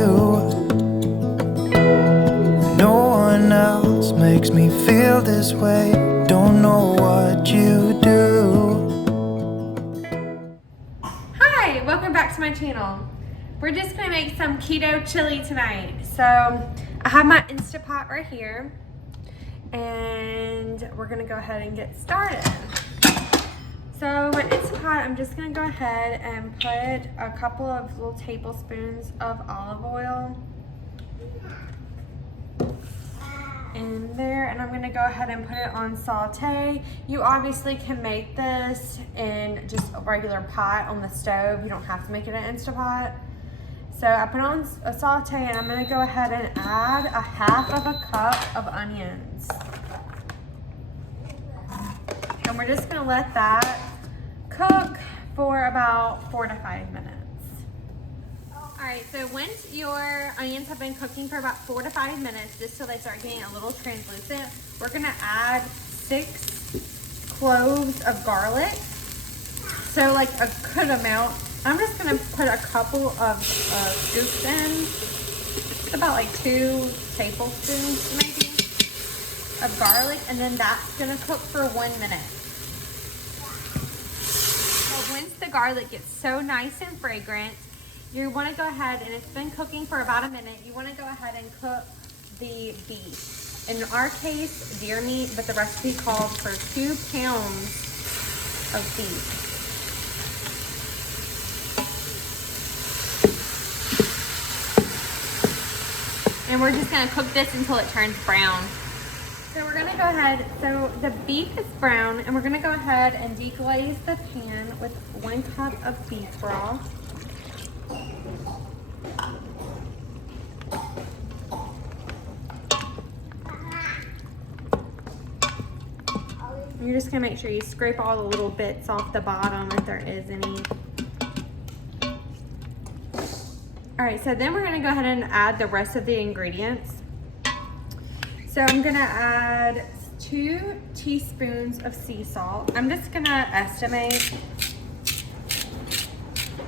do. No one else makes me feel this way. Don't know what you do. Hi, welcome back to my channel. We're just gonna make some keto chili tonight. So I have my Instapot right here and we're gonna go ahead and get started. So my Instapot, I'm just gonna go ahead and put a couple of little tablespoons of olive oil in there, and I'm gonna go ahead and put it on saute. You obviously can make this in just a regular pot on the stove. You don't have to make it an Instapot. So I put on a saute, and I'm gonna go ahead and add a half of a cup of onions. And we're just gonna let that cook for about 4 to 5 minutes. All right, so once your onions have been cooking for about 4 to 5 minutes, just so they start getting a little translucent, we're gonna add 6 cloves of garlic. So like a good amount. I'm just gonna put a couple of scoops in. It's about like 2 tablespoons maybe of garlic, and then that's gonna cook for 1 minute. So once the garlic gets so nice and fragrant, you want to go ahead, and it's been cooking for about a minute, you want to go ahead and cook the beef. In our case, deer meat, but the recipe calls for 2 pounds of beef. And we're just going to cook this until it turns brown. So we're going to go ahead, so the beef is brown, and we're going to go ahead and deglaze the pan with 1 cup of beef broth. You're just gonna make sure you scrape all the little bits off the bottom if there is any. All right, so then we're gonna go ahead and add the rest of the ingredients. So I'm gonna add 2 teaspoons of sea salt. I'm just gonna estimate,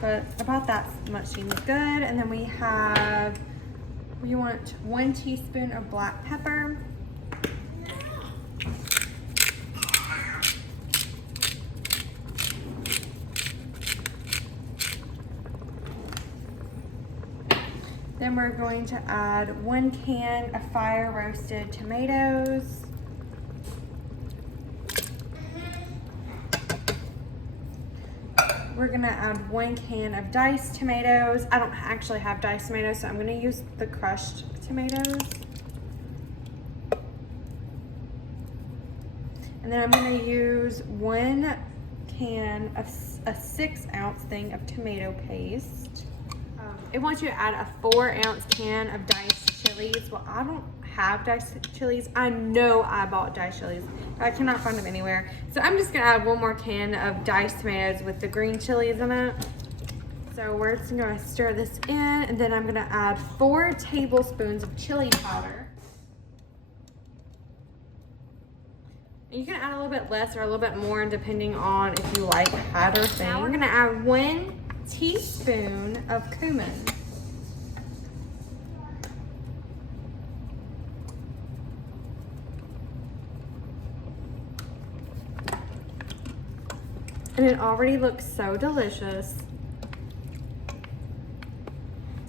but about that much seems good. And then we want 1 teaspoon of black pepper. Then we're going to add 1 can of fire roasted tomatoes. We're gonna add 1 can of diced tomatoes. I don't actually have diced tomatoes, so I'm gonna use the crushed tomatoes. And then I'm gonna use 1 can of a 6-ounce thing of tomato paste. It wants you to add a 4-ounce can of diced chilies. Well, I don't have diced chilies. I know I bought diced chilies, but I cannot find them anywhere. So I'm just gonna add 1 more can of diced tomatoes with the green chilies in it. So we're just gonna stir this in, and then I'm gonna add 4 tablespoons of chili powder. And you can add a little bit less or a little bit more depending on if you like hotter things. Now we're gonna add 1 teaspoon of cumin. And it already looks so delicious.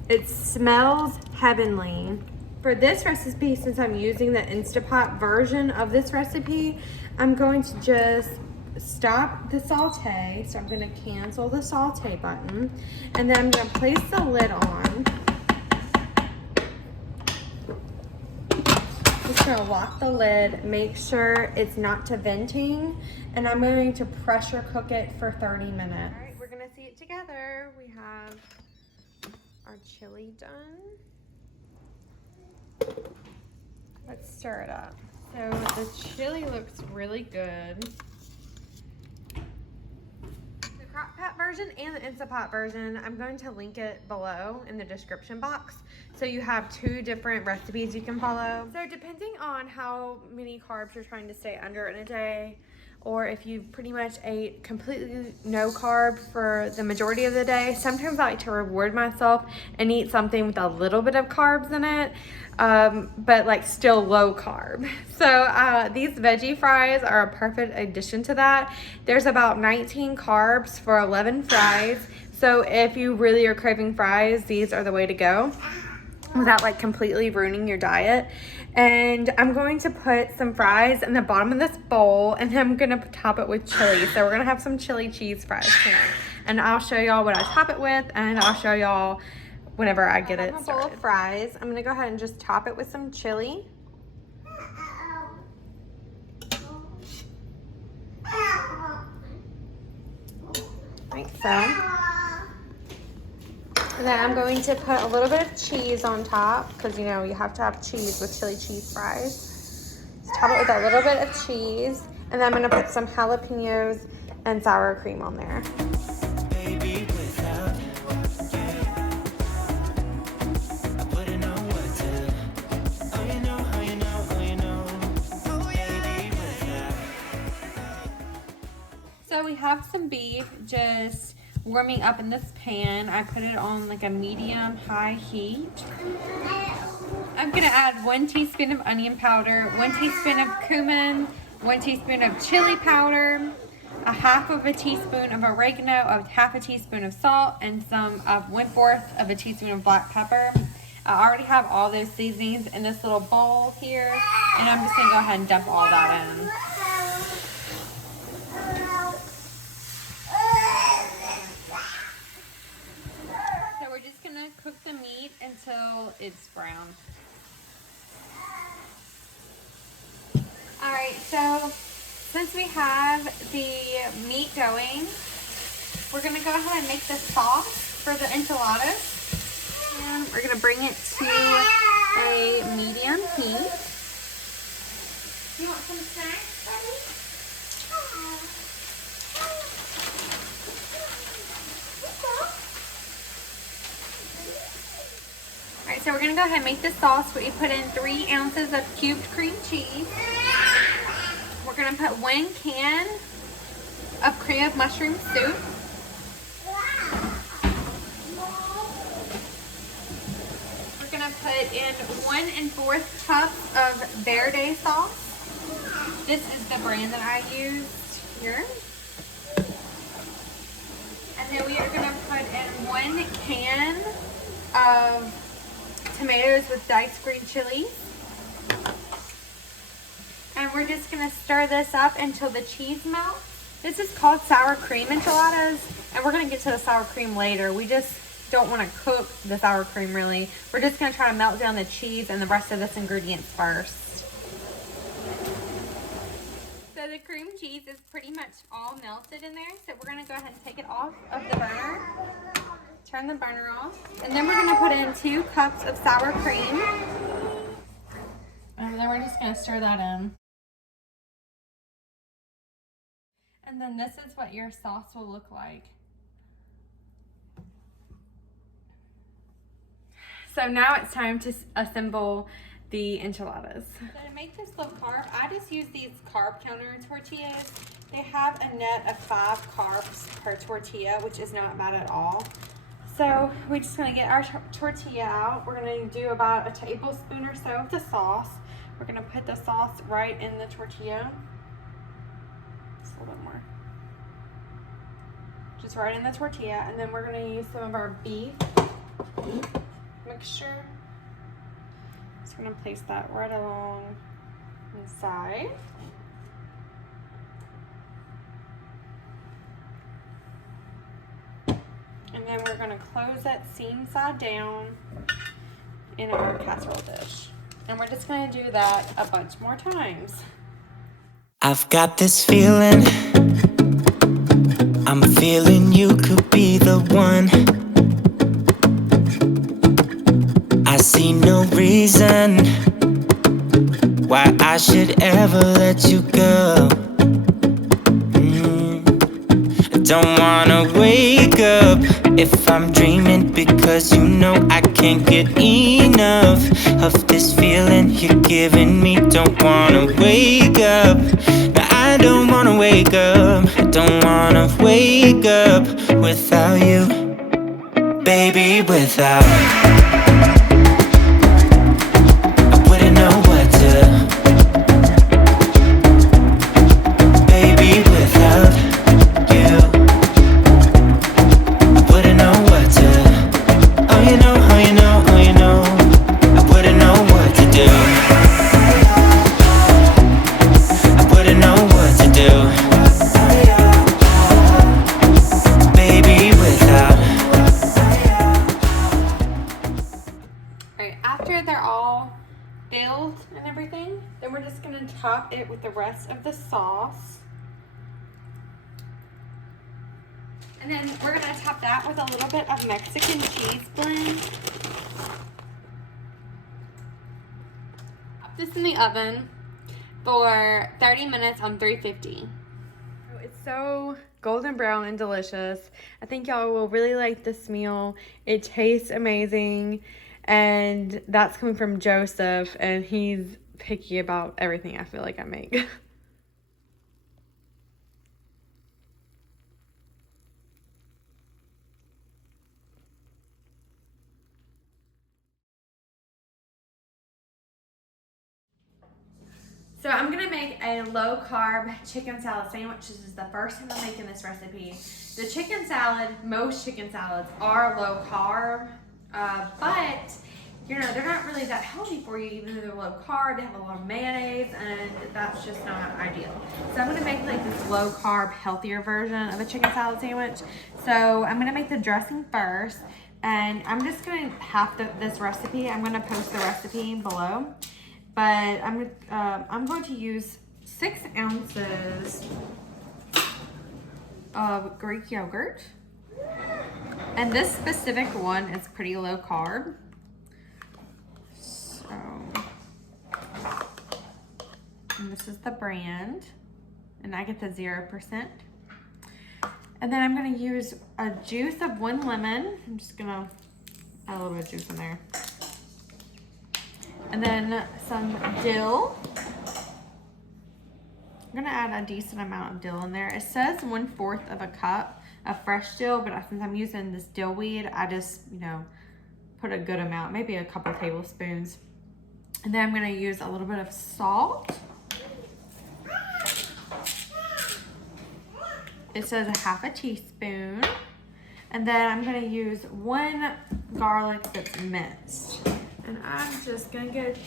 It smells heavenly. For this recipe, since I'm using the Instapot version of this recipe, I'm going to just stop the saute. So I'm going to cancel the saute button, and then I'm going to place the lid on. Just going to lock the lid, make sure it's not to venting, and I'm going to pressure cook it for 30 minutes. All right, we're going to see it together. We have our chili done. Let's stir it up. So the chili looks really good. The crock pot version and the Instapot version, I'm going to link it below in the description box. So you have 2 different recipes you can follow. So depending on how many carbs you're trying to stay under in a day, or if you pretty much ate completely no carb for the majority of the day, sometimes I like to reward myself and eat something with a little bit of carbs in it, but like still low carb. So these veggie fries are a perfect addition to that. There's about 19 carbs for 11 fries. So if you really are craving fries, these are the way to go without like completely ruining your diet. And I'm going to put some fries in the bottom of this bowl, and then I'm gonna top it with chili. So we're gonna have some chili cheese fries here, and I'll show y'all what I top it with, and I'll show y'all whenever I get it started. A bowl of fries. I'm gonna go ahead and just top it with some chili. Like so. And then I'm going to put a little bit of cheese on top, because you know you have to have cheese with chili cheese fries. So top it with a little bit of cheese, and then I'm going to put some jalapenos and sour cream on there. So we have some beef just warming up in this pan. I put it on like a medium high heat. I'm gonna add 1 teaspoon of onion powder, 1 teaspoon of cumin, 1 teaspoon of chili powder, a half of a teaspoon of oregano, a half a teaspoon of salt, and some of 1/4 of a teaspoon of black pepper. I already have all those seasonings in this little bowl here, and I'm just gonna go ahead and dump all that in. Cook the meat until it's brown. Alright, so since we have the meat going, we're going to go ahead and make the sauce for the enchiladas. And we're going to bring it to a medium heat. You want some snacks, buddy? Alright, so we're going to go ahead and make the sauce. We put in 3 ounces of cubed cream cheese. We're going to put 1 can of cream of mushroom soup. We're going to put in 1 1/4 cups of verde sauce. This is the brand that I used here. And then we are going to put in 1 can of tomatoes with diced green chilies. And we're just going to stir this up until the cheese melts. This is called sour cream enchiladas, and we're going to get to the sour cream later. We just don't want to cook the sour cream really. We're just going to try to melt down the cheese and the rest of this ingredients first. So the cream cheese is pretty much all melted in there. So we're going to go ahead and take it off of the burner. Turn the burner off. And then we're going to put in 2 cups of sour cream. And then we're just going to stir that in. And then this is what your sauce will look like. So now it's time to assemble the enchiladas. So to make this low carb, I just use these carb counter tortillas. They have a net of 5 carbs per tortilla, which is not bad at all. So we're just gonna get our tortilla out. We're gonna do about a tablespoon or so of the sauce. We're gonna put the sauce right in the tortilla. Just a little bit more. Just right in the tortilla. And then we're gonna use some of our beef mixture. Just gonna place that right along inside. And then we're gonna close that seam side down in our casserole dish. And we're just gonna do that a bunch more times. I've got this feeling, I'm feeling you could be the one. I see no reason why I should ever let you go. Don't wanna wake up if I'm dreaming, because you know I can't get enough of this feeling you're giving me. Don't wanna wake up. Now I I don't wanna wake up. I don't wanna wake up without you, baby, without. I wouldn't know what to, baby, without you. I wouldn't know what to, oh you know, oh you know, oh you know. I wouldn't know what to do. I wouldn't know what to do, baby, without. Alright, after they're all filled and everything, then we're just gonna top it with the rest of the sauce. And then we're gonna top that with a little bit of Mexican cheese blend. Pop this in the oven for 30 minutes on 350. It's so golden brown and delicious. I think y'all will really like this meal. It tastes amazing. And that's coming from Joseph, and he's picky about everything I feel like I make. So I'm gonna make a low carb chicken salad sandwich. This is the first time I'm making this recipe. The chicken salad, most chicken salads are low carb, but you know, they're not really that healthy for you, even though they're low carb. They have a lot of mayonnaise, and that's just not ideal. So I'm gonna make like this low carb, healthier version of a chicken salad sandwich. So I'm gonna make the dressing first, and I'm just gonna have this recipe. I'm gonna post the recipe below. But I'm going to use 6 ounces of Greek yogurt. And this specific one is pretty low carb. So, and this is the brand. And I get the 0%. And then I'm gonna use a juice of 1 lemon. I'm just gonna add a little bit of juice in there. And then some dill. I'm gonna add a decent amount of dill in there. It says 1/4 of a cup of fresh dill, but since I'm using this dill weed, I just, you know, put a good amount, maybe a couple tablespoons. And then I'm gonna use a little bit of salt. It says 1/2 teaspoon. And then I'm gonna use 1 garlic that's minced. And I'm just gonna get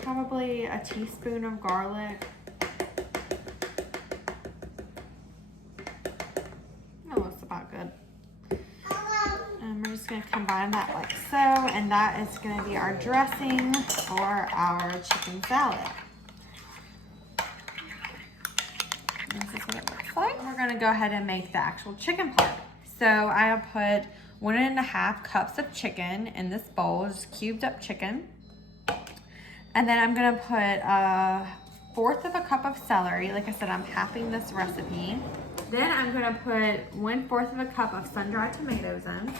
probably a teaspoon of garlic. That looks about good. And we're just gonna combine that like so, and that is gonna be our dressing for our chicken salad. And this is what it looks like. We're gonna go ahead and make the actual chicken part. So I have put 1.5 cups of chicken in this bowl, just cubed up chicken. And then I'm gonna put 1/4 of a cup of celery. Like I said, I'm halving this recipe. Then I'm gonna put 1/4 of a cup of sun-dried tomatoes in.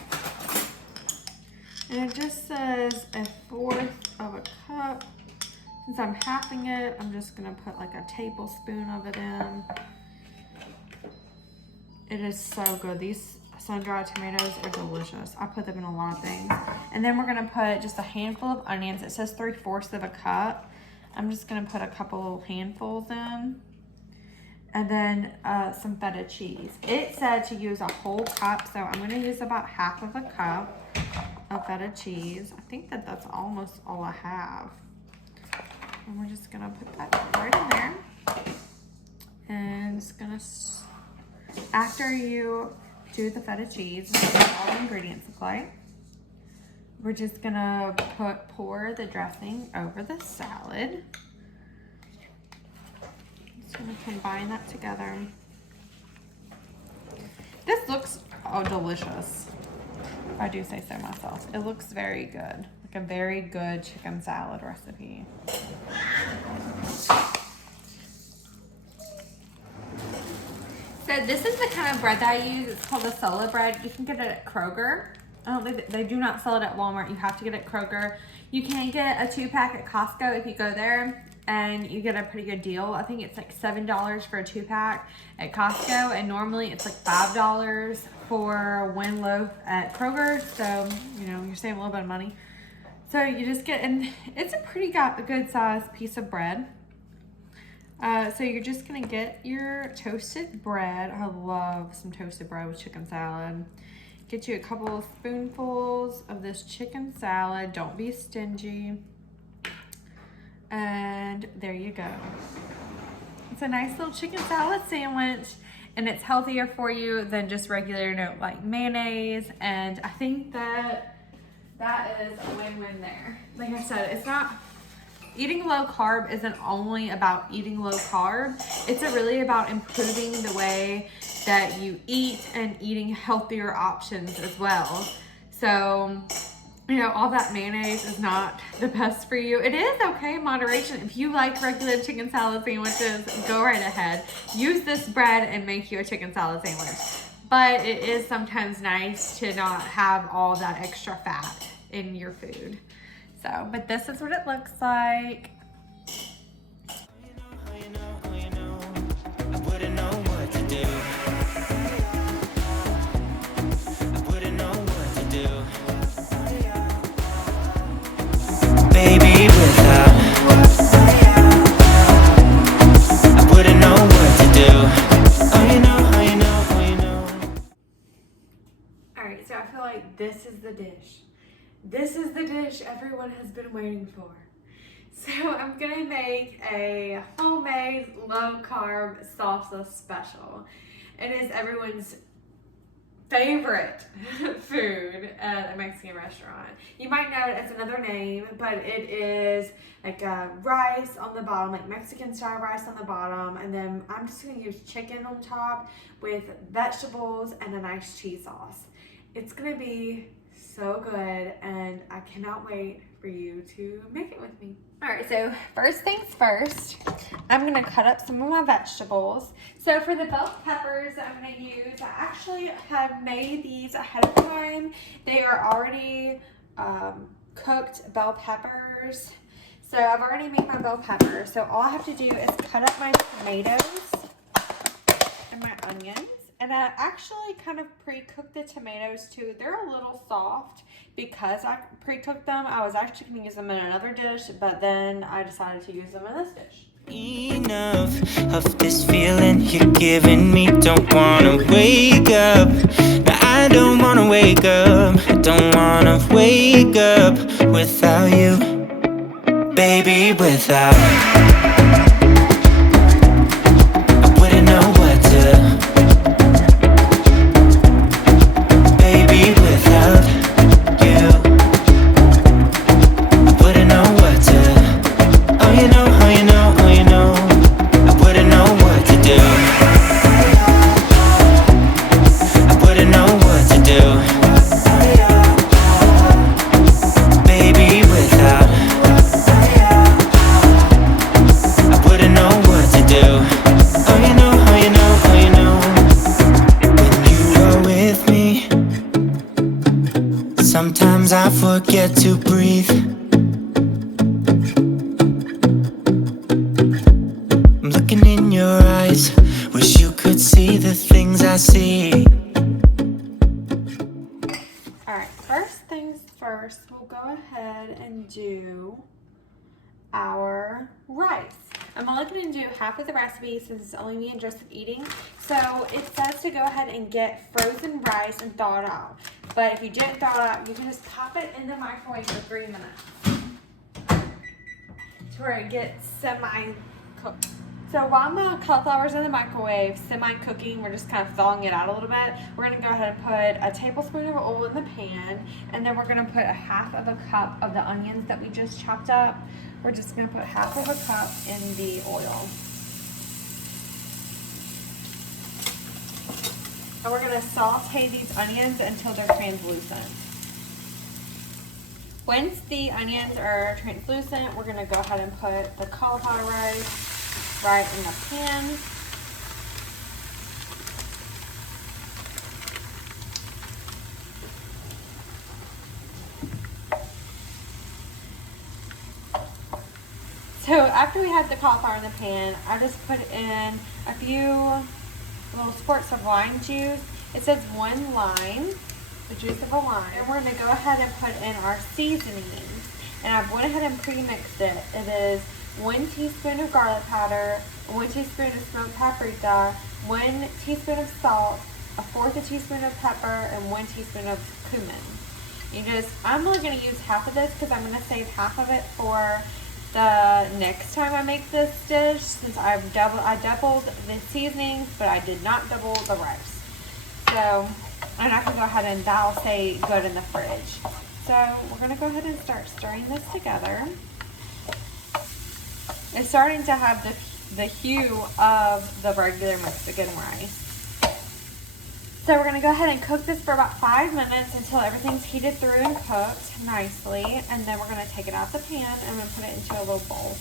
And it just says 1/4 of a cup. Since I'm halving it, I'm just gonna put like a tablespoon of it in. It is so good. These sun-dried tomatoes are delicious. I put them in a lot of things. And then we're gonna put just a handful of onions. It says 3/4 of a cup. I'm just gonna put a couple handfuls in. And then some feta cheese. It said to use a whole cup, so I'm gonna use about 1/2 of a cup of feta cheese. I think that's almost all I have. And we're just gonna put that right in there. And it's gonna, after you do the feta cheese, all the ingredients look like, we're just gonna pour the dressing over the salad. Just gonna combine that together. This looks delicious, if I do say so myself. It looks very good, like a very good chicken salad recipe. So this is the kind of bread that I use. It's called the Solo bread. You can get it at Kroger. They do not sell it at Walmart. You have to get it at Kroger. You can get a 2-pack at Costco if you go there. and you get a pretty good deal. I think it's like $7 for a 2-pack at Costco, and normally it's like $5 for one loaf at Kroger. So, you know, you're saving a little bit of money. So you just get, and it's a pretty good sized piece of bread. So you're just gonna get your toasted bread. I love some toasted bread with chicken salad. Get you a couple of spoonfuls of this chicken salad. Don't be stingy. And there you go. It's a nice little chicken salad sandwich, and it's healthier for you than just regular, you know, like mayonnaise. And I think that is a win-win there. Like I said, it's not, eating low carb isn't only about eating low carb. It's really about improving the way that you eat and eating healthier options as well. So, you know, all that mayonnaise is not the best for you. It is okay in moderation. If you like regular chicken salad sandwiches, go right ahead. Use this bread and make you a chicken salad sandwich. But it is sometimes nice to not have all that extra fat in your food. So, but this is what it looks like. Baby, without, I wouldn't know what to do. Oh, you know, oh, you know, oh, you know. All right, so I feel like this is the dish. This is the dish everyone has been waiting for. So I'm gonna make a homemade low-carb salsa special. It is everyone's favorite food at a Mexican restaurant. You might know it as another name, but it is like rice on the bottom, like Mexican style rice on the bottom, and then I'm just gonna use chicken on top with vegetables and a nice cheese sauce. It's gonna be so good, and I cannot wait for you to make it with me. All right, so first things first, I'm gonna cut up some of my vegetables. So for the bell peppers that I'm gonna use, I actually have made these ahead of time. They are already cooked bell peppers. So I've already made my bell peppers. So all I have to do is cut up my tomatoes and my onions. And I actually kind of pre-cooked the tomatoes too. They're a little soft because I pre-cooked them. I was actually going to use them in another dish, but then I decided to use them in this dish. Enough of this feeling you're giving me. Don't wanna wake up. No, I don't wanna wake up. I don't wanna wake up without you, baby, without. I wouldn't know what to. Sometimes I forget to breathe. I'm looking in your eyes. Wish you could see the things I see. Alright, first things first, we'll go ahead and do our rice. I'm only going to do half of the recipe since it's only me and Joseph eating. So it says to go ahead and get frozen rice and thaw it out. But if you didn't thaw it out, you can just pop it in the microwave for 3 minutes to where it gets semi-cooked. So while my cauliflower's in the microwave, semi-cooking, we're just kind of thawing it out a little bit. We're going to go ahead and put a tablespoon of oil in the pan, and then we're going to put a half of a cup of the onions that we just chopped up. We're just going to put half of a cup in the oil. And we're going to saute these onions until they're translucent. Once the onions are translucent, we're going to go ahead and put the cauliflower rice right in the pan. So after we had the cauliflower in the pan, I just put in a few little squirts of lime juice. It says 1 lime, the juice of a lime. And we're gonna go ahead and put in our seasonings. And I've went ahead and pre-mixed it. It is 1 teaspoon of garlic powder, 1 teaspoon of smoked paprika, 1 teaspoon of salt, 1/4 teaspoon of pepper, and 1 teaspoon of cumin. I'm only gonna use half of this because I'm gonna save half of it for the next time I make this dish, since I doubled the seasonings, but I did not double the rice. So, and I can go ahead and that'll stay good in the fridge. So we're gonna go ahead and start stirring this together. It's starting to have the hue of the regular Mexican rice. So we're gonna go ahead and cook this for about 5 minutes until everything's heated through and cooked nicely. And then we're gonna take it out the pan and I'm gonna put it into a little bowl.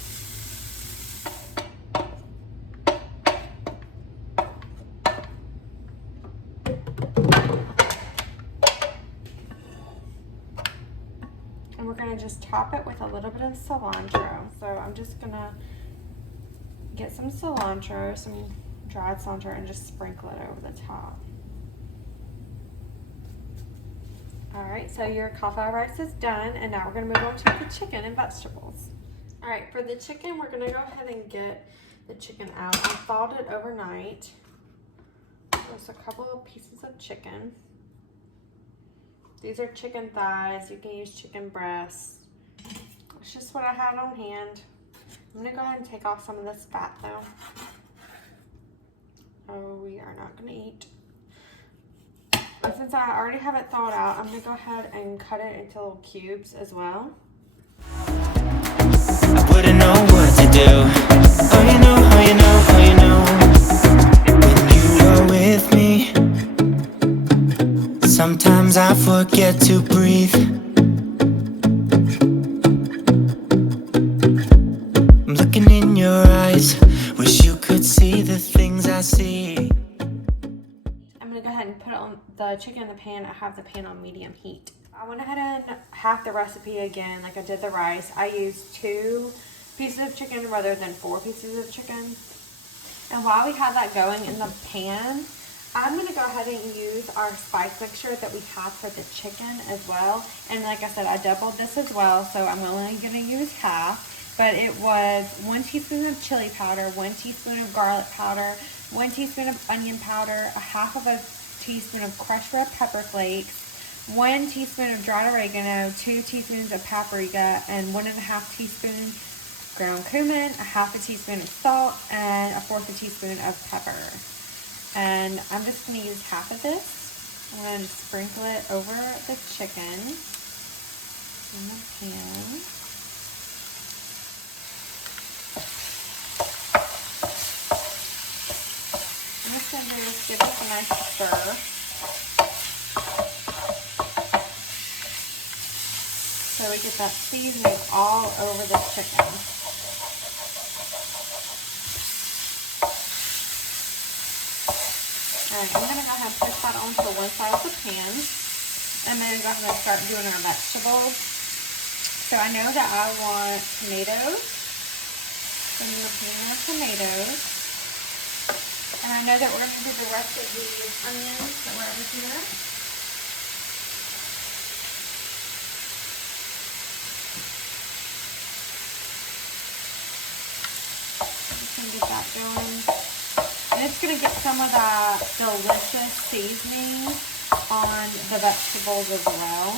And we're gonna just top it with a little bit of cilantro. So I'm just gonna get some cilantro, some dried cilantro, and just sprinkle it over the top. All right, so your cauliflower rice is done, and now we're gonna move on to the chicken and vegetables. All right, for the chicken, we're gonna go ahead and get the chicken out. I thawed it overnight. There's a couple of pieces of chicken. These are chicken thighs. You can use chicken breasts. It's just what I had on hand. I'm gonna go ahead and take off some of this fat though. Oh, we are not gonna eat. But since I already have it thawed out, I'm gonna go ahead and cut it into little cubes as well. I wouldn't know what to do. Oh, you know, oh, you know, oh, you know. When you are with me, sometimes I forget to breathe. I'm looking in your eyes, wish you could see the things I see. I'm gonna go ahead and put on the chicken in the pan. I have the pan on medium heat. I went ahead and halved the recipe again like I did the rice. I used 2 pieces of chicken rather than 4 pieces of chicken. And while we have that going in the pan, I'm gonna go ahead and use our spice mixture that we have for the chicken as well. And like I said, I doubled this as well, so I'm only gonna use half. But it was 1 teaspoon of chili powder, 1 teaspoon of garlic powder, 1 teaspoon of onion powder, 1/2 of a teaspoon of crushed red pepper flakes, 1 teaspoon of dried oregano, 2 teaspoons of paprika, and 1.5 teaspoons ground cumin, 1/2 teaspoon of salt, and 1/4 teaspoon of pepper. And I'm just gonna use half of this. I'm gonna just sprinkle it over the chicken in the pan. I'm just gonna give this a nice stir. So we get that seasoning all over the chicken. Alright, I'm gonna go ahead and push that onto one side of the pan. I'm gonna go ahead and start doing our vegetables. So I know that I want tomatoes. So I'm gonna put in our tomatoes. And I know that we're gonna do the rest of these onions that were over here. Get that going. And it's going to get some of that delicious seasoning on the vegetables as well,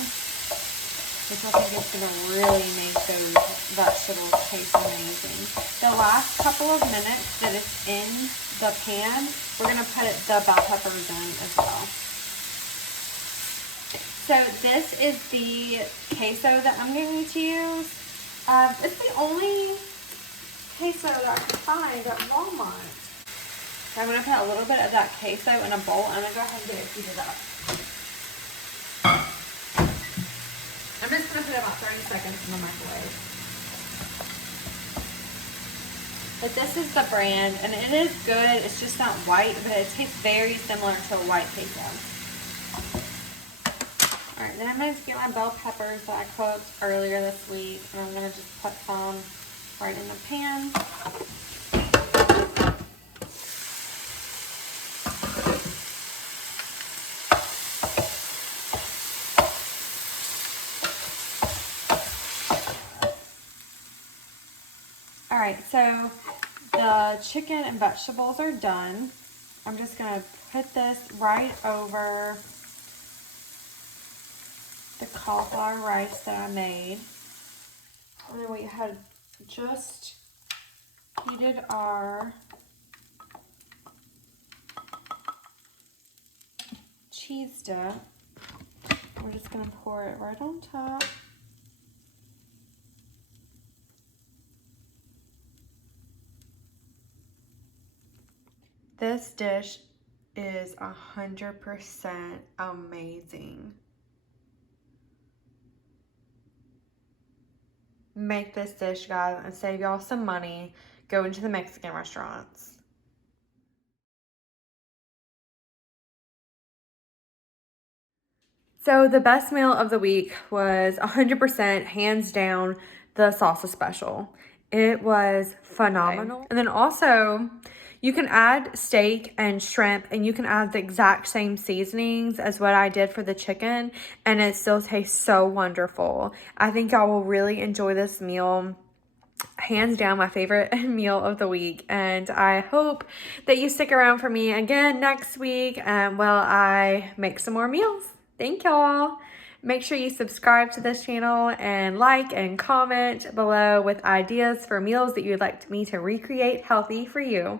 which I think is going to really make those vegetables taste amazing. The last couple of minutes that it's in the pan, we're going to put the bell peppers in as well. So this is the queso that I'm going to use. It's the only queso that I can find at Walmart. So I'm going to put a little bit of that queso in a bowl. I'm going to go ahead and get it heated up. I'm just going to put it about 30 seconds in the microwave. But this is the brand, and it is good. It's just not white, but it tastes very similar to a white queso. Alright, then I'm going to get my bell peppers that I cooked earlier this week, and I'm going to just put some right in the pan. All right, so the chicken and vegetables are done. I'm just gonna put this right over the cauliflower rice that I made. And then we had just heated our cheese dip. We're just gonna pour it right on top. This dish is 100% amazing. Make this dish, guys, and save y'all some money. Go into the Mexican restaurants. So the best meal of the week was 100% hands down the salsa special. It was phenomenal. And then also you can add steak and shrimp and you can add the exact same seasonings as what I did for the chicken and it still tastes so wonderful. I think y'all will really enjoy this meal. Hands down my favorite meal of the week, and I hope that you stick around for me again next week while I make some more meals. Thank y'all. Make sure you subscribe to this channel and like and comment below with ideas for meals that you would like me to recreate healthy for you.